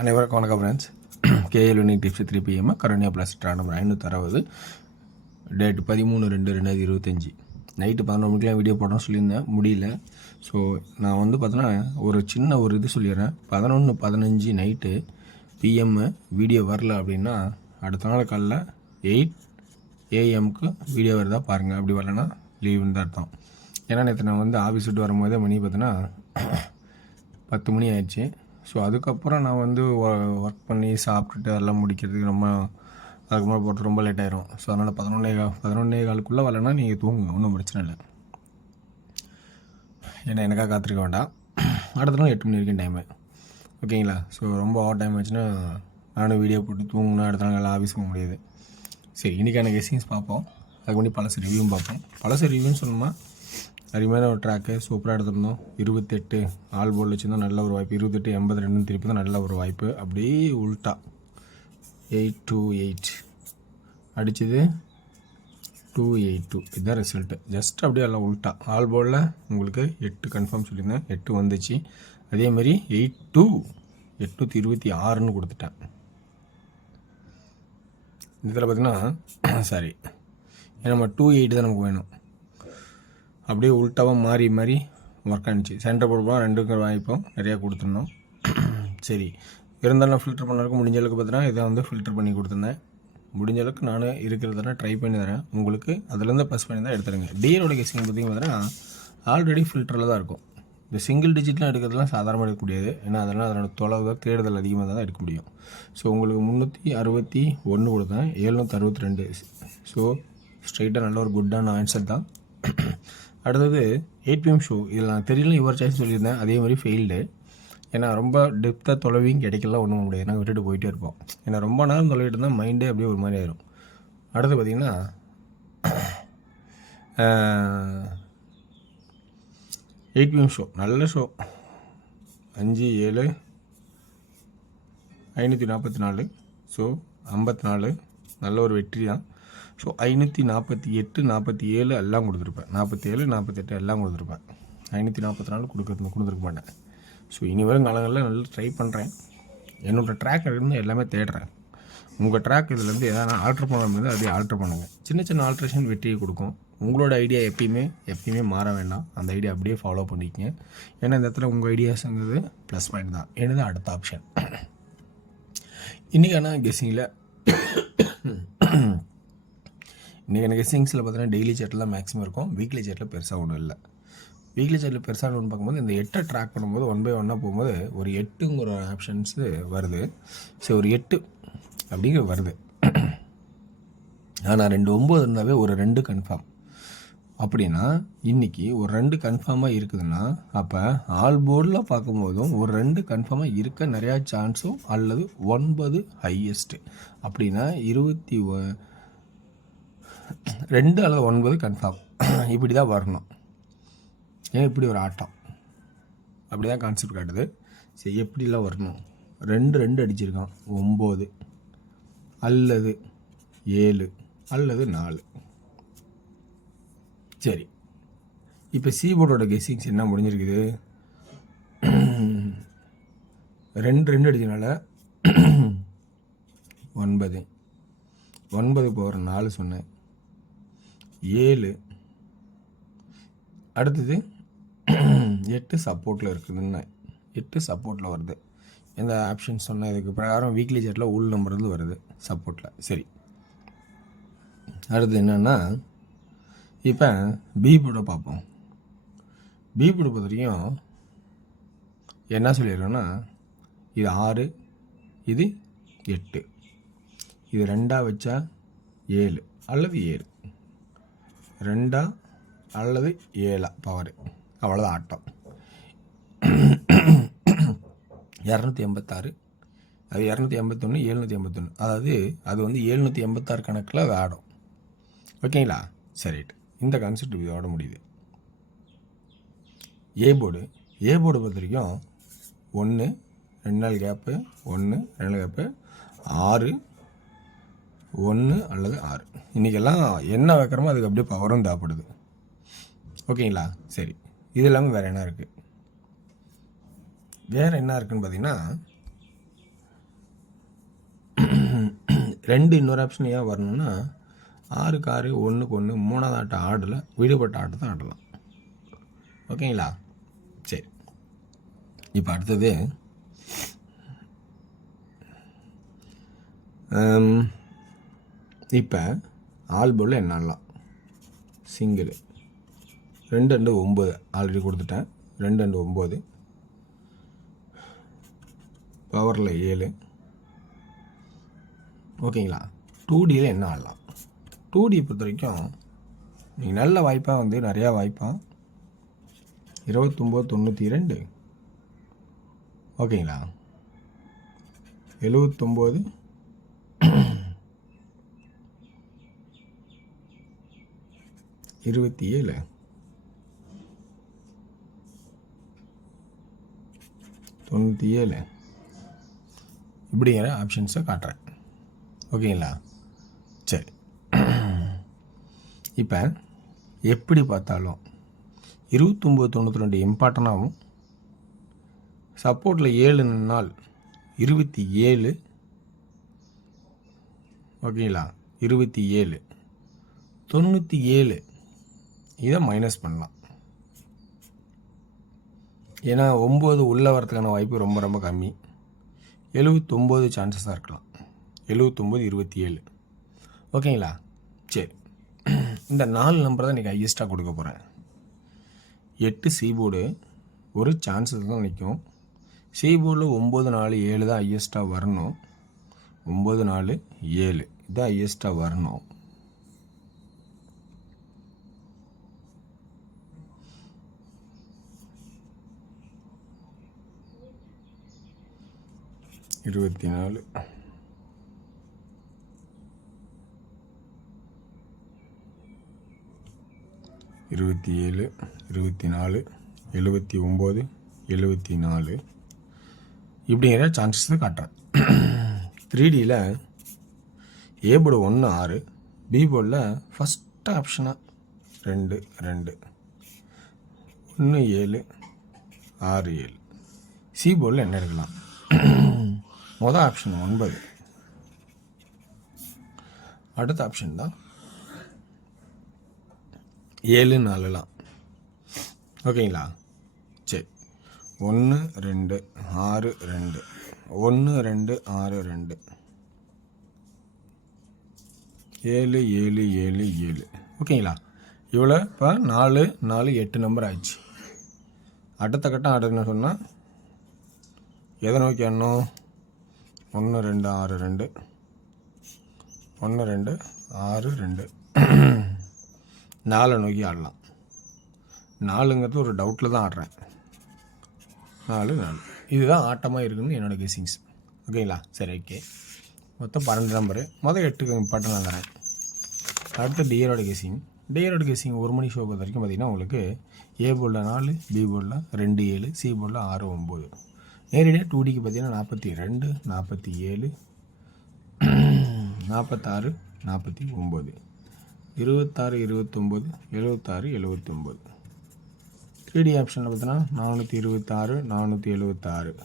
அனைவருக்கும் வணக்கம் friends. KL unique tips 3 PM Karunya plus number 560 date 13/2/2025 night 11 மணிக்கெலாம் வீடியோ போடணும்னு சொல்லியிருந்தேன், முடியல. ஸோ நான் வந்து பார்த்தோன்னா ஒரு இது சொல்லிடுறேன். 11:15 நைட்டு PM வீடியோ வரல அப்படின்னா அடுத்த நாள் காலைல 8 AM வீடியோ வருதா பாருங்கள். அப்படி வரலன்னா லீவுன்னு தான் அர்த்தம். ஏன்னா நேற்று நான் வந்து ஆஃபீஸ் விட்டு வரும்போதே மணி பார்த்தோன்னா 10 மணி ஆயிடுச்சு. ஸோ அதுக்கப்புறம் நான் வந்து ஒர்க் பண்ணி சாப்பிட்டுட்டு அதெல்லாம் முடிக்கிறதுக்கு அதுக்கு மேலே போட்டு ரொம்ப லேட் ஆயிரும். ஸோ அதனால் 11:15 வரலன்னா நீங்கள் தூங்குங்க, ஒன்றும் பிரச்சனை இல்லை. ஏன்னா எனக்காக காத்திருக்க வேண்டாம். அடுத்த நாள் 8 மணி வரைக்கும் டைமு, ஓகேங்களா? ஸோ ரொம்ப ஓவர் டைம் ஆச்சுன்னா நானும் வீடியோ போட்டு தூங்கினா அடுத்த நாள் எல்லாம் ஆஃபீஸ் போக முடியாது. சரி, இன்றைக்கான கெஸ்ஸிங்ஸ் பார்ப்போம். அதுக்கு முன்னாடி பழசு ரிவ்யூவும் பார்ப்போம். பழசு ரிவ்யூன்னு சொன்னோம்னா அருமையான ஒரு ட்ராக்கு, சூப்பராக எடுத்திருந்தோம். 28 ஆல் போல் வச்சுருந்தோம், நல்ல ஒரு வாய்ப்பு. 28-82 திருப்பி தான் நல்ல ஒரு வாய்ப்பு. அப்படியே உல்ட்டா 828 அடிச்சது 282, இதுதான் ரிசல்ட்டு. ஜஸ்ட் அப்படியே எல்லாம் உல்ட்டா. ஆல் போலில் உங்களுக்கு 8 கன்ஃபார்ம் சொல்லியிருந்தேன், 8 வந்துச்சு. அதேமாதிரி 826ன்னு கொடுத்துட்டேன். இதில் பார்த்திங்கன்னா சாரி, நம்ம 28 தான் நமக்கு வேணும். அப்படியே உள்டாவாக மாறி ஒர்க் ஆனிச்சு. சென்டர் போடுவோம், 2 வாய்ப்பும் நிறையா கொடுத்துருந்தோம். சரி, இருந்தாலும் ஃபில்டர் பண்ணறதுக்கு முடிஞ்ச அளவுக்கு பார்த்தீங்கன்னா இதை வந்து ஃபில்டர் பண்ணி கொடுத்துருந்தேன். முடிஞ்ச அளவுக்கு நான் இருக்கிறதெல்லாம் ட்ரை பண்ணி தரேன் உங்களுக்கு. அதுலேருந்து ப்ளஸ் பண்ணி தான் எடுத்துருங்க. டியரோட கேசிங் பார்த்தீங்கன்னா ஆல்ரெடி ஃபில்டரில் தான் இருக்கும். இந்த சிங்கிள் டிஜிட்லாம் எடுக்கிறதுலாம் சாதாரணமாக எடுக்க முடியாது. ஏன்னா அதெல்லாம் அதனோட தொலைவு தேடுதல் அதிகமாக தான் எடுக்க முடியும். ஸோ உங்களுக்கு 361 கொடுத்தேன், 762. ஸோ ஸ்ட்ரைட்டாக நல்ல ஒரு குட்டான ஆன்சர் தான். அடுத்தது 8 PM ஷோ. இதில் நான் தெரியல, இவர் சாய்ஸ் சொல்லியிருந்தேன், அதே மாதிரி ஃபெயில்டு. ஏன்னா ரொம்ப டெப்த்தாக தொலைவியும் கிடைக்கலாம், ஒன்றும் முடியாது. ஏன்னா விட்டுட்டு போயிட்டே இருப்போம். ஏன்னா ரொம்ப நேரம் தொலைவிட்டு இருந்தால் மைண்டே அப்படியே ஒரு மாதிரி ஆயிரும். அடுத்து பார்த்திங்கன்னா 8 PM ஷோ, நல்ல ஷோ. 5-7 544. ஸோ 54 நல்ல ஒரு வெற்றி தான். ஸோ 548 47 எல்லாம் கொடுத்துருப்பேன். 47 48 எல்லாம் கொடுத்துருப்பேன். 544 கொடுத்துருக்க மாட்டேன். ஸோ இனி வரும் காலங்களில் நல்லா ட்ரை பண்ணுறேன். என்னோடய ட்ராக் இருந்து எல்லாமே தேடுறேன். உங்கள் ட்ராக் இதிலேருந்து எதாவது ஆல்ட்ரு பண்ண முடியாது, அதே ஆல்ட்ரு பண்ணுங்கள். சின்ன சின்ன ஆல்ட்ரேஷன் வெற்றியை கொடுக்கும். உங்களோட ஐடியா எப்பயுமே மாற வேண்டாம். அந்த ஐடியா அப்படியே ஃபாலோ பண்ணிக்கங்க. ஏன்னா இந்த இடத்துல உங்கள் ஐடியாஸுங்கிறது ப்ளஸ் பாயிண்ட் தான். என்னது அடுத்த ஆப்ஷன். இன்றைக்கான கெஸ்ஸிங்கில் இன்றைக்கி எனக்கு கெஸ்ஸிங்ஸில் பார்த்தீங்கன்னா டெய்லி சேட்டில் தான் மேக்ஸிமம் இருக்கும். வீக்லி சேட்டில் பெருசாக ஒன்றும் இல்லை. வீக்லி சேட்டில் பெருசாக ஒன்று பார்க்கும்போது இந்த 8 ட்ராக் பண்ணும்போது 1 by 1 போகும்போது ஒரு 8ங்கிற ஆப்ஷன்ஸு வருது. ஸோ ஒரு 8 அப்படிங்கிற வருது. ஆனால் 2 9 இருந்தாவே ஒரு 2 கன்ஃபார்ம். அப்படின்னா இன்றைக்கி ஒரு 2 கன்ஃபார்மாக இருக்குதுன்னா அப்போ ஆல் போர்டில் பார்க்கும்போதும் ஒரு 2 கன்ஃபார்மாக இருக்க நிறையா சான்ஸும், அல்லது 9 ஹையஸ்ட்டு. அப்படின்னா 22 அல்லது 9 கன்ஃபார்ம். இப்படி தான் வரணும். ஏன் இப்படி ஒரு ஆட்டம், அப்படி தான் கான்செப்ட் காட்டுது. சரி, எப்படிலாம் வரணும்? 2 அடிச்சிருக்கான், 9 அல்லது 7 அல்லது 4. சரி, இப்போ சீபோர்டோட கெஸ்ஸிங்ஸ் என்ன முடிஞ்சிருக்குது? 2 அடிச்சனால 9 போகிற 4 சொன்னேன், 7. அடுத்தது 8 சப்போர்ட்டில் இருக்குதுன்னு. 8 சப்போர்ட்டில் வருது. எந்த ஆப்ஷன் சொன்னால் இதுக்கு பிரகாரம் வீக்லி சேட்டில் உள் நம்பர் வந்து வருது சப்போர்ட்டில். சரி, அடுத்து என்னென்னா இப்போ பி போர்டை பார்ப்போம். பி போர்டு பொறுத்த வரைக்கும் என்ன சொல்லியிருக்கோன்னா இது 6, இது 8, இது 2 வச்சா 7 அல்லது 7, 2 அல்லது 7 பவர். அவ்வளோதான் ஆட்டம். 286, அது 281, 781. அதாவது அது வந்து 786 கணக்கில் அது ஆடும். ஓகேங்களா? சரி, இந்த கான்செப்ட் இதோட முடியுது. ஏ போர்டு பொறுத்த வரைக்கும் 1 2 நாள் கேப்பு, 1 2 கேப்பு, 6 1 அல்லது 6. இன்றைக்கெல்லாம் என்ன வைக்கிறோமோ அதுக்கு அப்படியே பவரும் தேவைப்படுது. ஓகேங்களா? சரி, இது இல்லாமல் வேறு என்ன இருக்குது? வேறு என்ன இருக்குதுன்னு பார்த்தீங்கன்னா 2 இன்னொரு ஆப்ஷன் ஏன் வரணும்னா 6க்கு 6 1க்கு 1 3வது ஆட்டம் ஆடலை, விடுபட்ட ஆட்டத்தை ஆடலாம். ஓகேங்களா? சரி, இப்போ அடுத்தது இப்போ ஆல் போர்டில் என்ன ஆடலாம்? சிங்கிள் 2 2 9 ஆல்ரெடி கொடுத்துட்டேன். 2 2 9 பவரில் 7. ஓகேங்களா? 2Dயில் என்ன ஆடலாம்? 2D பொறுத்த வரைக்கும் நீங்கள் நல்ல வாய்ப்பாக வந்து நிறையா வாய்ப்பாக 29 92. ஓகேங்களா? 79 27 97 இப்படிங்கிற ஆப்ஷன்ஸை காட்டுறேன். ஓகேங்களா? சரி, இப்போ எப்படி பார்த்தாலும் 29 92 இம்பார்ட்டனாகவும், சப்போர்ட்டில் 7 நாள் 27. ஓகேங்களா? 27 97 இதை மைனஸ் பண்ணலாம். ஏன்னா 9 உள்ளே வரதுக்கான வாய்ப்பு ரொம்ப ரொம்ப கம்மி. 79 சான்சஸாக இருக்கலாம். 79 27. ஓகேங்களா? சரி, இந்த 4 நம்பர் தான் இன்றைக்கி ஹையஸ்ட்டாக கொடுக்க போகிறேன். 8 சீபோர்டு ஒரு சான்சஸ் தான் நிற்கும். சீபோர்டில் 9 4 7 தான் ஹையஸ்ட்டாக வரணும். 9 4 7 இதுதான் ஹையஸ்ட்டாக வரணும். இருபத்தி 4 27 24 79 74 இப்படிங்கிற சான்சஸ் காட்டுறேன். 3Dயில் ஏ போர்டு 1 6, பி போர்டில் ஃபஸ்ட் ஆப்ஷனாக 2 2 1 7 6 7. சி போர்டில் என்ன எடுக்கலாம்? மொதல் ஆப்ஷன் 9. அடுத்த ஆப்ஷன் தான் 7 4லாம். ஓகேங்களா? சரி, 1 2 6 2 1 2 6 2 7 7 7 7. ஓகேங்களா? இவ்வளோ இப்போ 4 4 8 நம்பர் ஆயிடுச்சு. அடுத்த கட்டம் ஆடுன்னு சொன்னால் எதை நோக்கி ஆடணும்? 1 2 6 2 1 2 6 2 4 நோக்கி ஆடலாம். 4ங்கிறது ஒரு டவுட்டில் தான் ஆடுறேன். 4 4 இதுதான் ஆட்டமாக இருக்குன்னு என்னோடய கெஸ்ஸிங்ஸ். ஓகேங்களா? சரி, ஓகே. மொத்தம் 12 நம்பரு. மொதல் 8க்கு இம்பார்ட்டன் நான் தரேன். அடுத்து டியரோட கெஸ்ஸிங். டியரோட கெஸ்ஸிங் 1 மணி ஷோ பொறுத்த வரைக்கும் பார்த்திங்கன்னா உங்களுக்கு ஏ போர்டில் 4, பி போர்டில் 2 7, சி போர்டில் 6 9. நேரடியாக 2Dக்கு பார்த்தீங்கன்னா 42 47 46 49 26 29 76 79. 3D ஆப்ஷனில் பார்த்தீங்கன்னா 426 476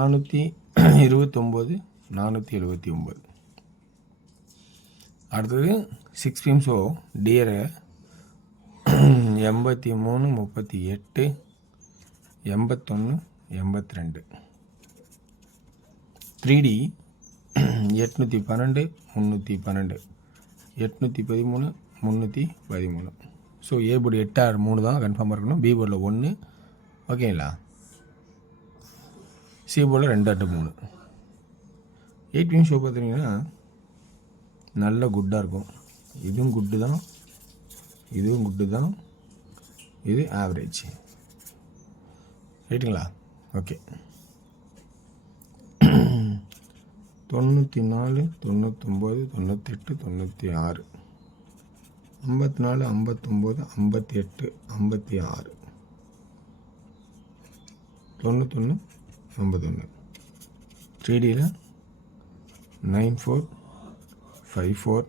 429 479. அடுத்தது 6 Pym show dear 83 38 81 82. 3D 812 312 813 313. So A board 8 6 3 தான் கன்ஃபார்மாக இருக்கணும். பி போர்டில் 1. ஓகேங்களா? சி போர்டில் 2 8 3. 8 பிம் ஷோ பார்த்தீங்கன்னா நல்ல குட்டாக இருக்கும். இதுவும் குட்டு தான், இதுவும் குட்டு தான், இது ஆவரேஜ். ரைட்டுங்களா? ஓகே. 94 99 98 96 54 59 58 56 91 81. 3Dயில் 94 54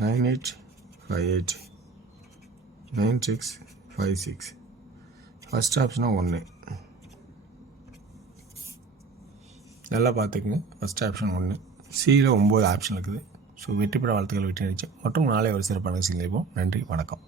98 58 96 56. ஃபஸ்ட் ஆப்ஷனாக 1. நல்லா பார்த்துக்குங்க. First option 1. சியில் 9 ஆப்ஷன் இருக்குது. ஸோ வெற்றி பெற வாழ்த்துக்கள், வெற்றி நிச்சயம். மற்றும் நாளை ஒரு சிறப்பான சீனில். நன்றி, வணக்கம்.